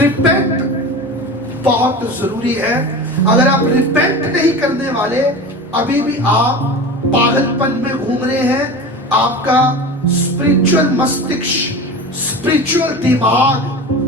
Repent बहुत जरूरी है। अगर आप रिपेंट नहीं करने वाले, अभी भी आप पागलपन में घूम रहे हैं। आपका स्पिरिचुअल मस्तिष्क, स्पिरिचुअल दिमाग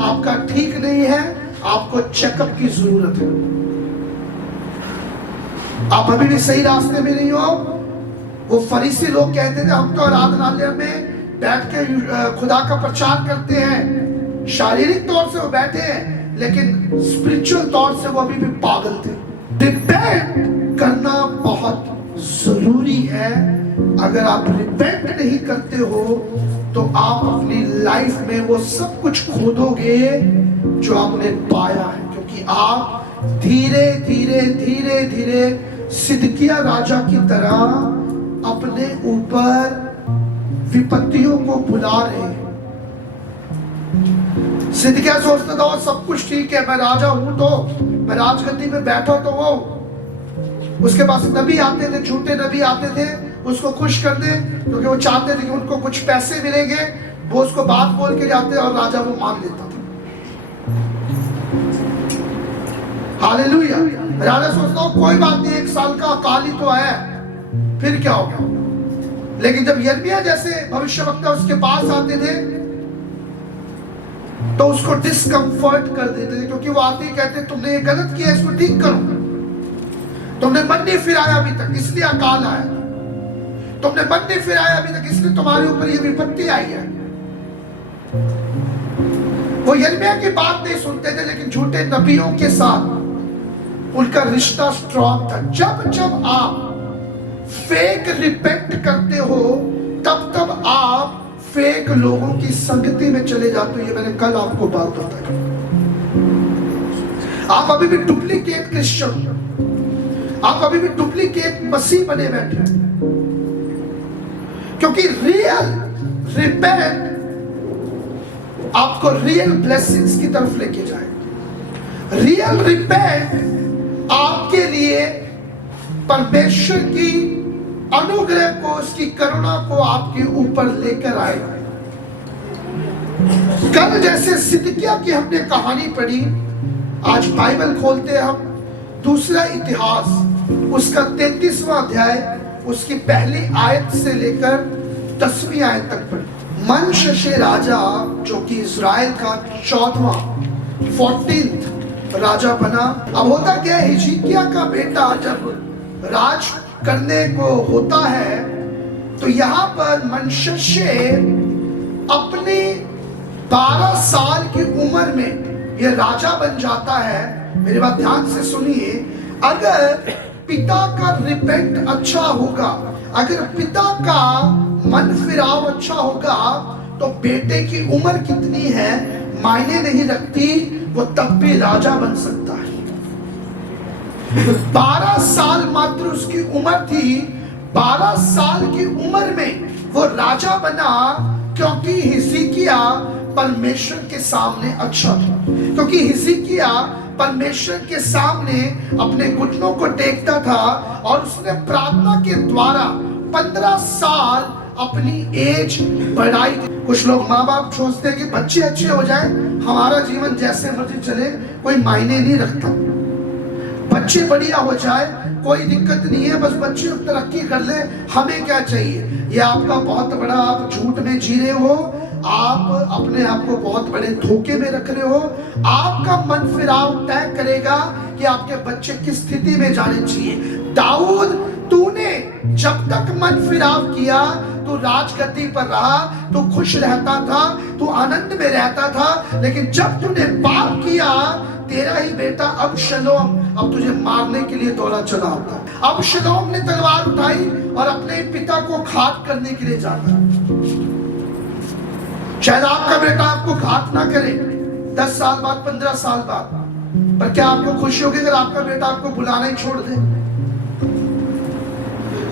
आपका ठीक नहीं है। आपको चेकअप की जरूरत है। आप अभी भी सही रास्ते में नहीं हो। वो फरीसी लोग कहते थे हम तो आराधनालय में बैठ के खुदा का प्रचार करते हैं। शारीरिक तौर से वो बैठे हैं, लेकिन स्पिरिचुअल तौर से वो अभी भी पागल थे। रिपेंट करना बहुत जरूरी है। अगर आप रिपेंट नहीं करते हो तो आप अपनी लाइफ में वो सब कुछ खो दोगे जो आपने पाया है, क्योंकि आप धीरे धीरे धीरे धीरे सिदकिया राजा की तरह अपने ऊपर विपत्तियों को बुला रहे हैं। सिदकिया सोचता था वो सब कुछ ठीक है, मैं राजा हूं, तो मैं राजगद्दी में बैठा, तो वो उसके पास नबी आते थे, झूठे नबी आते थे उसको खुश कर दे, क्योंकि वो चाहते थे कि उनको कुछ पैसे मिलेंगे। वो उसको बात बोल के जाते और राजा वो मान लेता था। हालेलुया। राजा सोचता हूं कोई बात नहीं, 1 साल का अकाल ही तो है, फिर क्या होगा। लेकिन जब यिर्मयाह जैसे भविष्यवक्ता उसके पास आते थे तो उसको डिस्कंफर्ट कर देते थे, क्योंकि वो आते ही कहते तुमने ये गलत किया, इसको ठीक करो। तुमने मन नहीं फिराया अभी तक, इसलिए अकाल आया। तुमने मन नहीं फिराया अभी तक, इसलिए तुम्हारे ऊपर ये विपत्ति आई है। वो यिर्मयाह की बात नहीं सुनते थे, लेकिन झूठे नबियों के साथ उनका रिश्ता स्ट्रॉन्ग था। जब जब आप फेक रिपेंट करते हो, तब तब आप फेक लोगों की संगति में चले जाते हो। ये मैंने कल आपको बात बताई। आप अभी भी डुप्लीकेट क्रिश्चियन, आप अभी भी डुप्लीकेट मसीह बने बैठे हैं, क्योंकि रियल रिपेंट आपको रियल ब्लेसिंग्स की तरफ लेके जाए। रियल रिपेंट आपके लिए परमेश्वर की अनुग्रह को, उसकी करुणा को आपके ऊपर लेकर आएगा। कल जैसे सिदकिया की हमने कहानी पढ़ी, आज बाइबल खोलते हैं हम दूसरा इतिहास, उसका 33वां अध्याय, उसकी पहली आयत से लेकर 10वीं आयत तक पढ़ी। मनशशे राजा, जो कि इज़राइल का 14th राजा बना। अब होता क्या है, हिजकिय्याह का बेटा जब राज करने को होता है, तो यहाँ पर मनशशे अपनी 12 साल की उम्र में यह राजा बन जाता है। मेरी बात ध्यान से सुनिए। अगर पिता का रिपेंट अच्छा होगा, अगर पिता का मन फिराव अच्छा होगा, तो बेटे की उम्र कितनी है मायने नहीं रखती, वो तब भी राजा बन सकता है। 12 साल मात्र उसकी उम्र थी। 12 साल की उम्र में वो राजा बना, क्योंकि हिजकिय्याह परमेश्वर के सामने अच्छा था, क्योंकि हिजकिय्याह परमेश्वर के सामने अपने घुटनों को टेकता था और उसने प्रार्थना के द्वारा 15 साल अपनी एज बढ़ाई। कुछ लोग माँ बाप सोचते हैं कि बच्चे अच्छे हो जाएं, हमारा जीवन जैसे मर्जी चले, कोई मायने नहीं रखता। बच्चे बढ़िया हो जाए कोई दिक्कत नहीं है, बस बच्चे तरक्की कर ले, हमें क्या चाहिए। ये आपका बहुत बड़ा, आप झूठ में जी रहे हो, आप अपने आप को बहुत बड़े धोखे में रख रहे हो। आपका मन फिराव तय करेगा कि आपके बच्चे किस स्थिति में जाने चाहिए। दाऊद, तूने जब तक मन फिराव किया, तू राजगद्दी पर रहा, तू खुश रहता था, तू आनंद में रहता था, लेकिन जब तूने पाप किया, तेरा ही बेटा अबशलोम अब तुझे मारने के लिए दौड़ा चला होता। अबशलोम ने तलवार उठाई और अपने पिता को घात करने के लिए जाता। शायद आपका बेटा आपको घात ना करे 10 साल बाद, 15 साल बाद, पर क्या आपको खुशी होगी अगर आपका बेटा आपको बुलाना ही छोड़ दे?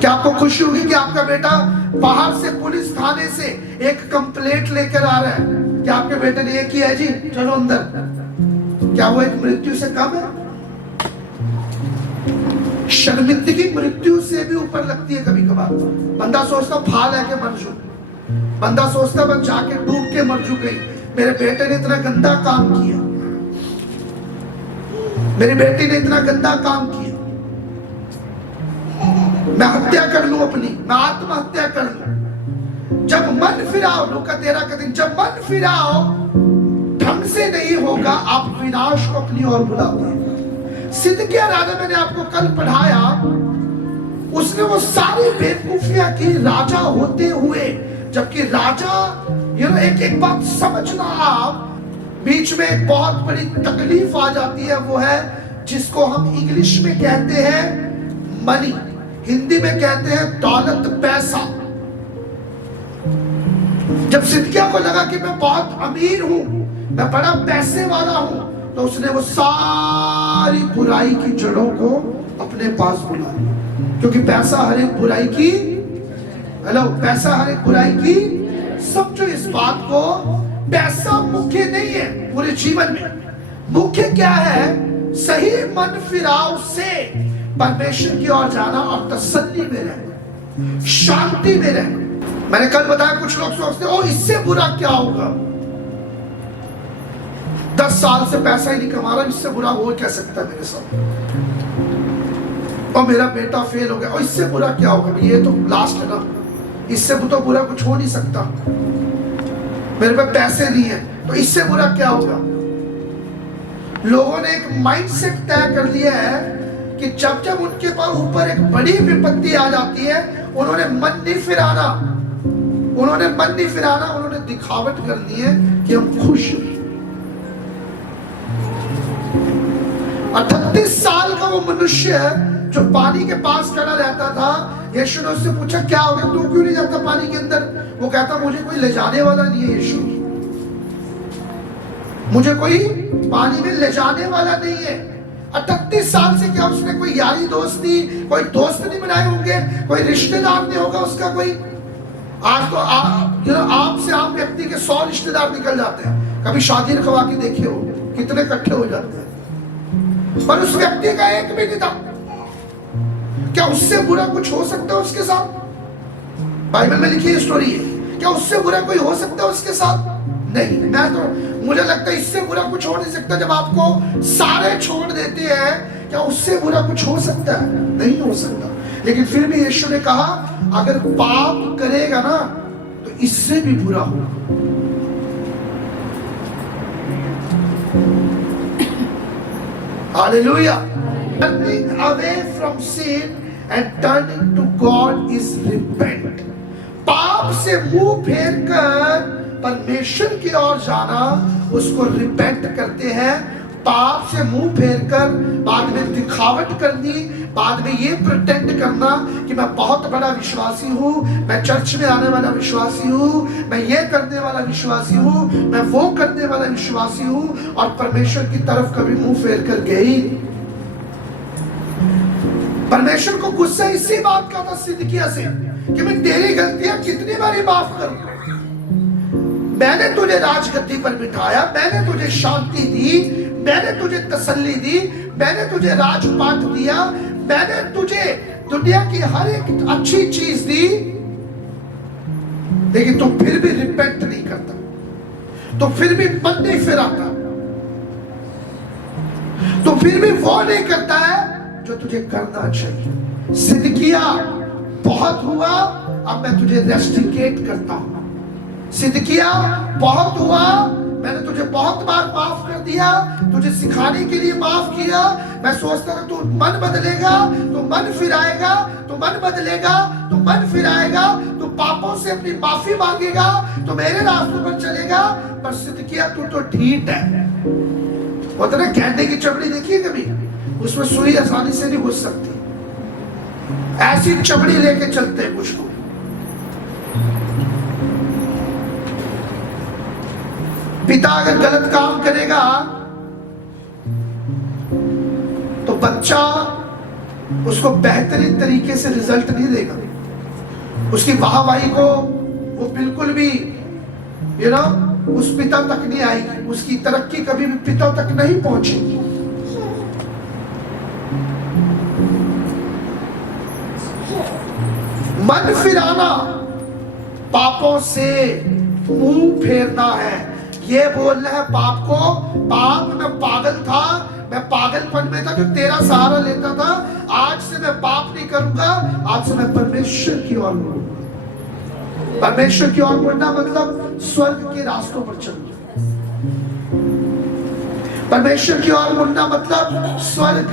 क्या आपको खुशी होगी कि आपका बेटा बाहर से पुलिस थाने से एक कंप्लेंट लेकर आ रहा है कि आपके बेटे ने ये किया है जी, चलो अंदर? क्या वो एक मृत्यु से कम है? शर्मिंदगी मृत्यु से भी ऊपर लगती है कभी कभार। बंदा सोचता फाल है के मर जू, बंदा सोचता बस जाके डूब के मर जू गई, मेरे बेटे ने इतना गंदा काम किया। मेरी बेटी ने इतना गंदा काम किया, मैं हत्या कर लूं अपनी, मैं आत्महत्या कर लूं। जब मन फिराओ, लूका 13 का दिन, जब मन फिराओ ढंग से नहीं होगा, आप विनाश को अपनी ओर बुलाते हैं। सिदकिय्याह राजा, मैंने आपको कल पढ़ाया, उसने वो सारी बेवकूफियां की राजा होते हुए, जबकि राजा एक बात समझना आप, बीच में एक बहुत बड़ी तकलीफ आ जाती है, वो है जिसको हम इंग्लिश में कहते हैं मनी, हिंदी में कहते हैं दौलत, पैसा। जब सिदकिय्याह को लगा कि मैं बहुत अमीर हूं, मैं बड़ा पैसे वाला हूं, तो उसने वो सारी बुराई की जड़ों को अपने पास बुला लिया, क्योंकि पैसा हर एक बुराई की, पैसा हर एक बुराई की। समझो इस बात को, पैसा मुख्य नहीं है पूरे जीवन में। मुख्य क्या है? सही मन फिराव से परमेश्वर की ओर जाना और तसल्ली में रहना, शांति में रहना। मैंने कल बताया, कुछ लोग सोचते हैं ओ इससे बुरा क्या होगा, 10 साल से पैसा ही नहीं कमा रहा, इससे बुरा हो क्या सकता है मेरे साथ, और मेरा बेटा फेल हो गया, और इससे बुरा क्या होगा, ये तो लास्ट है ना, इससे तो बुरा कुछ हो नहीं सकता, मेरे पे पैसे नहीं है तो इससे बुरा क्या होगा। लोगों ने एक माइंडसेट तय कर लिया है कि जब जब उनके पास ऊपर एक बड़ी विपत्ति आ जाती है, उन्होंने मन नहीं फिराना, उन्होंने दिखावट करनी है कि हम खुश हैं। 38 साल का वो मनुष्य जो पानी के पास खड़ा रहता था, यीशु ने उससे पूछा क्या हो गया, तू क्यों नहीं जाता पानी के अंदर? वो कहता मुझे कोई ले जाने वाला नहीं है यीशु, मुझे कोई पानी में ले जाने वाला नहीं है। 38 साल से क्या उसने कोई यारी दोस्ती, कोई दोस्त नहीं बनाए होंगे, कोई रिश्तेदार नहीं होगा उसका कोई। आज तो आप से आम व्यक्ति के 100 रिश्तेदार निकल जाते हैं, कभी शादी रखवा के देखे हो कितने इकट्ठे हो जाते हैं, पर उस व्यक्ति का एक भी नहीं था। क्या उससे बुरा कुछ हो सकता है उसके साथ? बाइबल में लिखी स्टोरी है, क्या उससे बुरा कोई हो सकता है उसके साथ? नहीं। मुझे लगता है इससे बुरा कुछ हो नहीं सकता। जब आपको सारे छोड़ देते हैं, क्या उससे बुरा कुछ हो सकता है? नहीं हो सकता। लेकिन फिर भी यीशु ने कहा अगर पाप करेगा ना तो इससे भी बुरा होगा। Hallelujah. Turning away from sin and turning to God is repent. पाप से मुंह फेर कर परमेश्वर की ओर जाना, उसको रिपेंट करते हैं। पाप से मुंह फेर कर बाद में दिखावट करनी, बाद में ये प्रिटेंड करना कि मैं बहुत बड़ा विश्वासी हूँ, मैं चर्च में आने वाला विश्वासी हूँ, मैं ये करने वाला विश्वासी हूँ, मैं वो करने वाला विश्वासी हूँ, और परमेश्वर की तरफ कभी मुंह फेर कर गई। परमेश्वर को गुस्सा इसी बात का था सिदकिय्याह से कि मैं तेरी गलतियां कितनी बारी माफ करूं। मैंने तुझे राजगद्दी पर बिठाया, मैंने तुझे शांति दी, मैंने तुझे तसल्ली दी, मैंने तुझे राजपाट दिया, मैंने तुझे दुनिया की हर एक अच्छी चीज दी, लेकिन तू फिर भी रिपेंट नहीं करता, तो फिर भी मन नहीं फिराता, तो फिर भी वो नहीं करता है जो तुझे करना चाहिए। सिदकिय्याह बहुत हुआ, अब मैं तुझे रेस्टिकेट करता हूं। सिदकिय्याह बहुत हुआ, मैंने तुझे बहुत बार माफ कर दिया, तुझे सिखाने के लिए माफ किया। मैं सोचता था तू मन बदलेगा, तू मन फिराएगा, तू मन बदलेगा, तू मन फिराएगा, तू पापों से अपनी माफी मांगेगा, तो मेरे रास्तों पर चलेगा। पर सिदकिय्याह तू तो ढीठ है। वो तो ना कहने की चमड़ी देखिए कभी, उसमें सुई आसानी से नहीं घुस सकती, ऐसी चमड़ी लेके चलते हैं कुछ लोग। पिता अगर गलत काम करेगा तो बच्चा उसको बेहतरीन तरीके से रिजल्ट नहीं देगा, उसकी वाहवाही को वो बिल्कुल भी उस पिता तक नहीं आएगी, उसकी तरक्की कभी भी पिता तक नहीं पहुंचेगी। मन फिराना, पापों से मुंह फेरना है। ये बोलना है पाप को, पाप मैं पागल था, मैं पागलपन में था जो तेरा सहारा लेता था, आज से मैं पाप नहीं करूंगा, आज से मैं परमेश्वर की ओर मुड़ूंगा। परमेश्वर की ओर मुड़ना मतलब स्वर्ग के रास्तों पर चलना। परमेश्वर की ओर मुड़ना मतलब स्वर्ग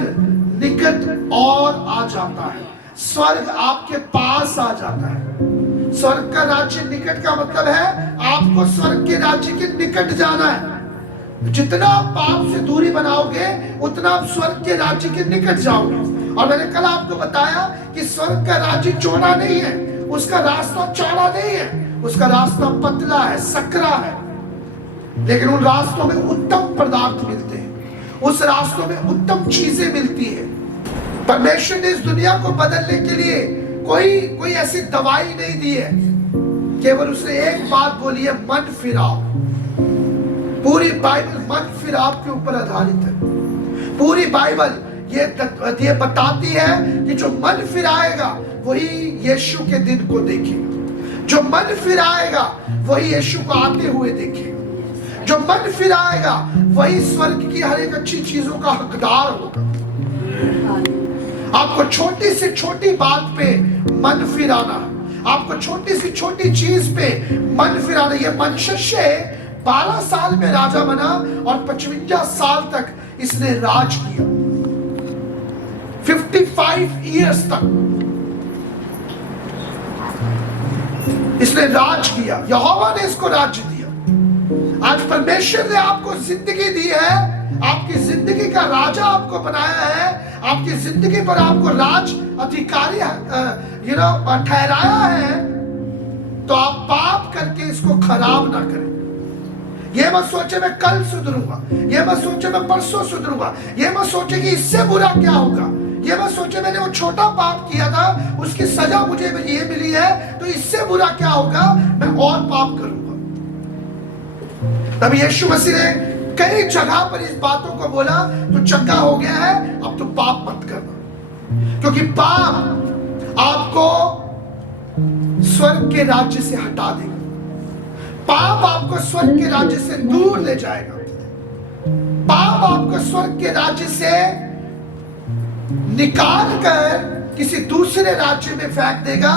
निकट और आ जाता है, स्वर्ग आपके पास आ जाता है। स्वर्ग का राज्य निकट का मतलब है आपको स्वर्ग के राज्य के निकट जाना है। जितना आप पाप से दूरी बनाओगे उतना आप स्वर्ग के राज्य के निकट जाओगे। और मैंने कल आपको बताया कि स्वर्ग का राज्य चौड़ा नहीं है, उसका रास्ता चौड़ा नहीं है, उसका रास्ता पतला है, सकरा है, लेकिन उन रास्तों में उत्तम पदार्थ मिलते हैं, उस रास्तों में उत्तम चीजें मिलती है। परमेश्वर ने इस दुनिया को बदलने के लिए कोई ऐसी दवाई नहीं दी है, केवल उसने एक बात बोली है, मन फिराओ। पूरी बाइबल मन फिराव के ऊपर आधारित है। पूरी बाइबल ये बताती है कि जो मन फिराएगा वही यीशु के दिन को देखेगा, जो मन फिराएगा वही यीशु को आते हुए देखेगा, जो मन फिराएगा वही स्वर्ग की हर एक अच्छी चीजों का हकदार होगा। आपको छोटी से छोटी बात पे मन फिराना, आपको छोटी से छोटी चीज पे मन फिराना। ये मनशेशे 12 साल में राजा बना और 55 साल तक इसने राज किया। 55 इयर्स तक इसने राज किया, यहोवा ने इसको राज्य दिया। आज परमेश्वर ने आपको जिंदगी दी है, आपकी जिंदगी का राजा आपको बनाया है, आपकी जिंदगी पर आपको राज अधिकारी ठहराया है, तो आप पाप करके इसको खराब ना करें। ये मत सोचे मैं कल सुधरूंगा, ये मत सोचे मैं परसों सुधरूंगा, ये मत सोचे कि इससे बुरा क्या होगा, ये मत सोचे मैंने वो छोटा पाप किया था उसकी सजा मुझे ये मिली है तो इससे बुरा क्या होगा, मैं और पाप करूंगा। तब यीशु मसीह ने कई जगह पर इस बातों को बोला, तो चंगा हो गया है, अब तो पाप मत करना, क्योंकि पाप आपको स्वर्ग के राज्य से हटा देगा, पाप आपको स्वर्ग के राज्य से दूर ले जाएगा, पाप आपको स्वर्ग के राज्य से निकाल कर किसी दूसरे राज्य में फेंक देगा।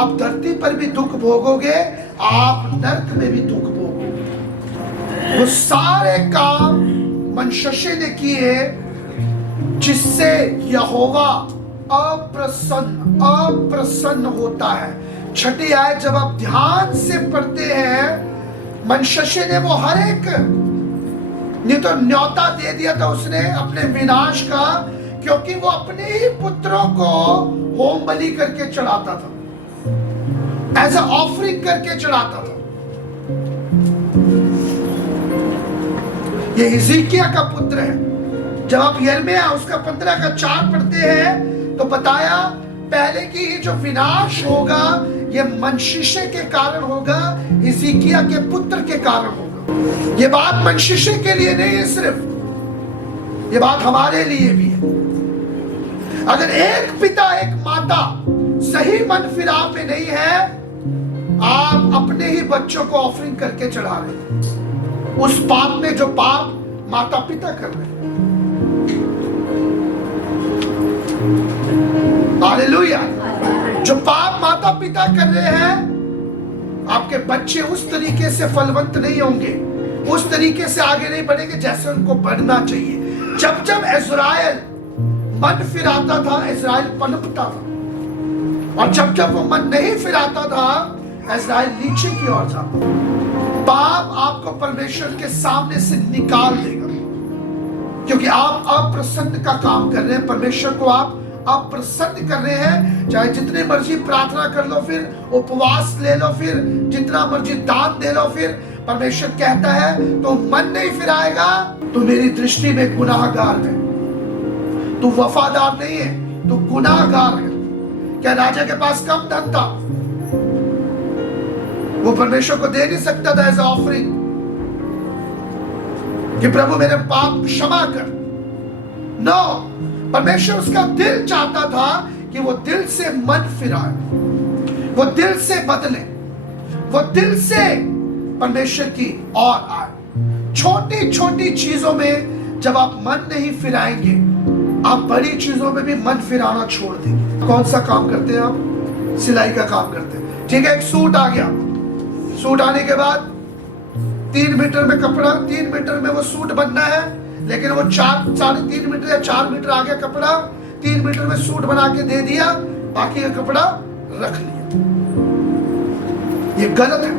आप धरती पर भी दुख भोगोगे, आप नरक में भी दुख भोगोगे। वो सारे काम मनशेशे ने किए जिससे यहोवा अप्रसन्न होता है। छठी आयत जब आप ध्यान से पढ़ते हैं, मनशेशे ने वो हर एक नहीं तो न्योता दे दिया था उसने अपने विनाश का, क्योंकि वो अपने ही पुत्रों को होम बलि करके चढ़ाता था, एज अ ऑफरिंग करके चढ़ाता था। ये हिजकिय्याह का पुत्र है। जब आप यिर्मयाह उसका 15 का 4 पढ़ते हैं तो बताया पहले कि ये जो विनाश होगा ये मनशेशे के कारण होगा, हिजकिय्याह के पुत्र के कारण होगा। ये बात मनशेशे के लिए नहीं है सिर्फ, ये बात हमारे लिए भी है। अगर एक पिता एक माता सही मन फिराव में नहीं है, आप अपने ही बच्चों को ऑफरिंग करके चढ़ा रहे हैं उस पाप में जो पाप माता पिता कर रहे हैं। हालेलुया। जो पाप माता पिता कर रहे हैं, आपके बच्चे उस तरीके से फलवंत नहीं होंगे, उस तरीके से आगे नहीं बढ़ेंगे जैसे उनको बढ़ना चाहिए। जब जब इस्राएल मन फिराता था, इस्राएल पनपता था, और जब जब वो मन नहीं फिराता था, इस्राएल नीचे की ओर जाता। पाप आपको परमेश्वर के सामने से निकाल देगा, क्योंकि आप अप्रसन्न का काम कर रहे हैं। परमेश्वर को आप अप्रसन्न कर रहे हैं। चाहे जितने मर्जी प्रार्थना कर लो, फिर उपवास ले लो, फिर जितना मर्जी दान दे लो, फिर परमेश्वर कहता है तो मन नहीं फिराएगा तो मेरी दृष्टि में गुनाहगार है, तू वफादार नहीं है, तू गुनाहगार है। क्या राजा के पास कम धन था? वो परमेश्वर को दे नहीं सकता था एज ऑफरिंग कि प्रभु मेरे पाप क्षमा कर? नो, परमेश्वर उसका दिल चाहता था कि वो दिल से मन फिराए, वो दिल से बदले, वो दिल से परमेश्वर की ओर आए। छोटी छोटी चीजों में जब आप मन नहीं फिराएंगे, आप बड़ी चीजों में भी मन फिराना छोड़ देंगे। कौन सा काम करते हैं आप? सिलाई का काम करते हैं, ठीक है। एक सूट आ गया, सूट आने के बाद 3 मीटर में कपड़ा, 3 मीटर में वो सूट बनना है, लेकिन वो 3.5 मीटर या 4 मीटर आ गया कपड़ा, 3 मीटर में सूट बना के दे दिया, बाकी का कपड़ा रख लिया। ये गलत है,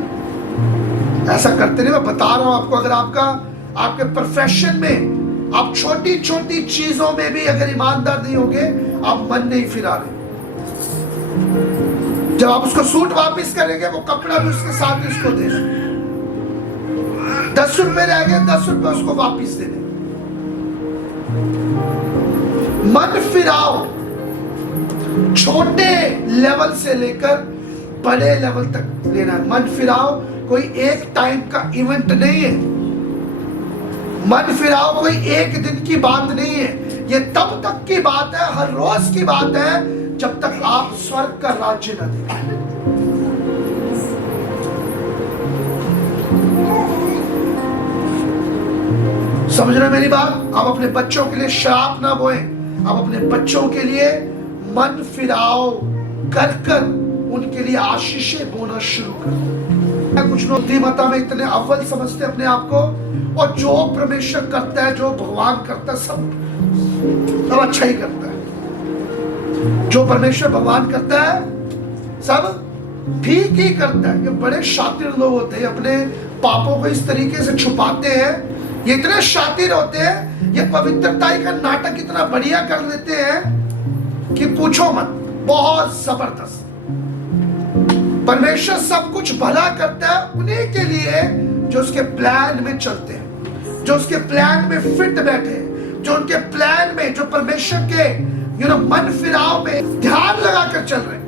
ऐसा करते नहीं। मैं बता रहा हूं आपको, अगर आपके प्रोफेशन में आप छोटी छोटी चीजों में भी अगर ईमानदार नहीं होगे, आप मन नहीं फिरा रहे। जब आप उसको सूट वापस करेंगे, वो कपड़ा भी उसके साथ ही उसको देना। 10 रुपए रह गए, 10 रुपए उसको वापस देने। मन फिराओ छोटे लेवल से लेकर बड़े लेवल तक लेना है। मन फिराओ कोई एक टाइम का इवेंट नहीं है। मन फिराओ कोई एक दिन की बात नहीं है। ये तब तक की बात है, हर रोज की बात है, जब तक आप स्वर्ग का राज्य न देखें। समझ रहे मेरी बात? आप अपने बच्चों के लिए श्राप ना बोएं, आप अपने बच्चों के लिए मन फिराओ कर कर उनके लिए आशीषें बोना शुरू कर दो। कुछ लोग बुद्धिमत्ता में इतने अव्वल समझते अपने आप को, और जो परमेश्वर करता है, जो भगवान करता है, सब अच्छा ही करता है। जो परमेश्वर भगवान करता है सब ठीक ही करता है। ये बड़े शातिर लोग होते हैं, अपने पापों को इस तरीके से छुपाते हैं, ये इतने शातिर होते हैं, ये पवित्रता का नाटक इतना बढ़िया कर लेते हैं कि पूछो मत, बहुत जबरदस्त। परमेश्वर सब कुछ भला करता है उन्हीं के लिए जो उसके प्लान में चलते हैं, जो उसके प्लान में फिट बैठे हैं, जो उनके प्लान में, जो परमेश्वर के मन फिराव में ध्यान लगाकर चल रहे हैं।